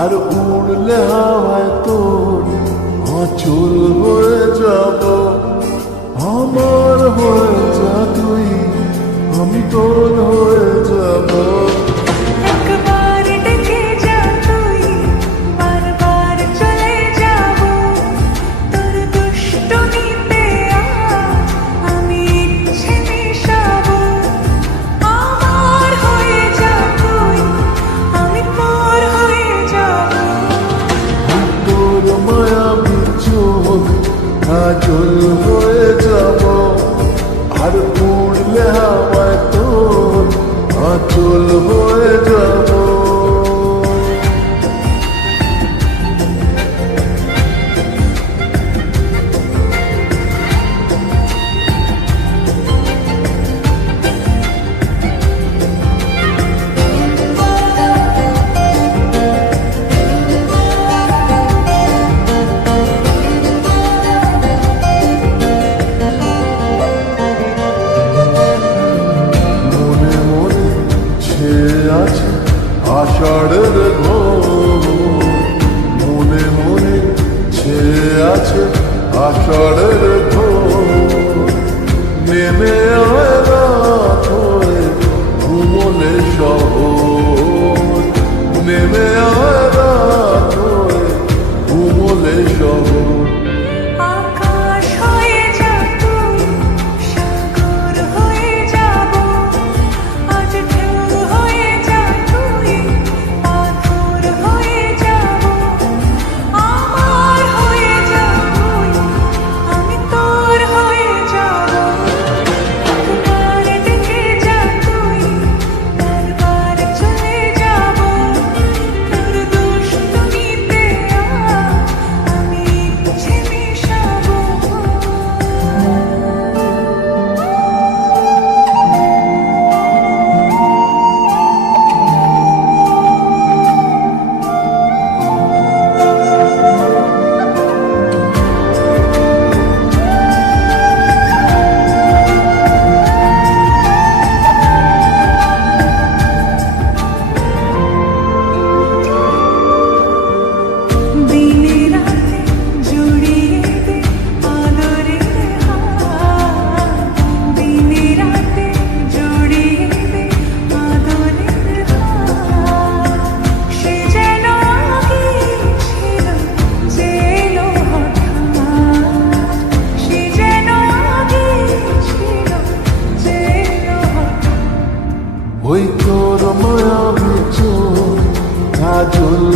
আর উড়লে হাওয়ায় তোর আঁচল হয়ে যাব। আমার হয়ে যা তুই, আমি তোর হয়ে যাব। একবার ডেকে যা তুই, বারবার চলে যাব। তোর দুষ্টুমিতে আমি ইচ্ছে মিশাবো। আমার হয়ে যা তুই, আমি তোর হয়ে যাব। তোর মায়াবী চোখ কাজল হয়ে যাব। আর উড়লে হাওয়ায় তোর আঁচল হয়ে যাব। মনে মনে ছেয়ে আছে আষাঢ়ের ঘোর। মনে মনে ছেয়ে আছে আষাঢ়ের ঘোর। নেমে আয় রাত হয়ে ঘুমলে শহর। নেমে আয় রাত হয়ে ঘুমলে শহর। আকাশ হয়ে যা তুই, সাগর হয়ে যাব। আজ ঢেউ হয়ে যা তুই, পাথর হয়ে যাব। আমার হয়ে যা তুই, আমি তোর হয়ে যাব। একবার ডেকে যা তুই, বারবার চলে যাব। তোর দুষ্টুমিতে আমি ইচ্ছে মিশাবো। দিনে রাতে জড়িয়ে দে আদরের হাত। দিনে রাতে জড়িয়ে দে আদরের হাত। সে যেন আগে ছিল, যে এলো হঠাৎ। সে যেন আগে ছিল, যে এলো হঠাৎ। ওই তোর মায়াবী চোখ কাজল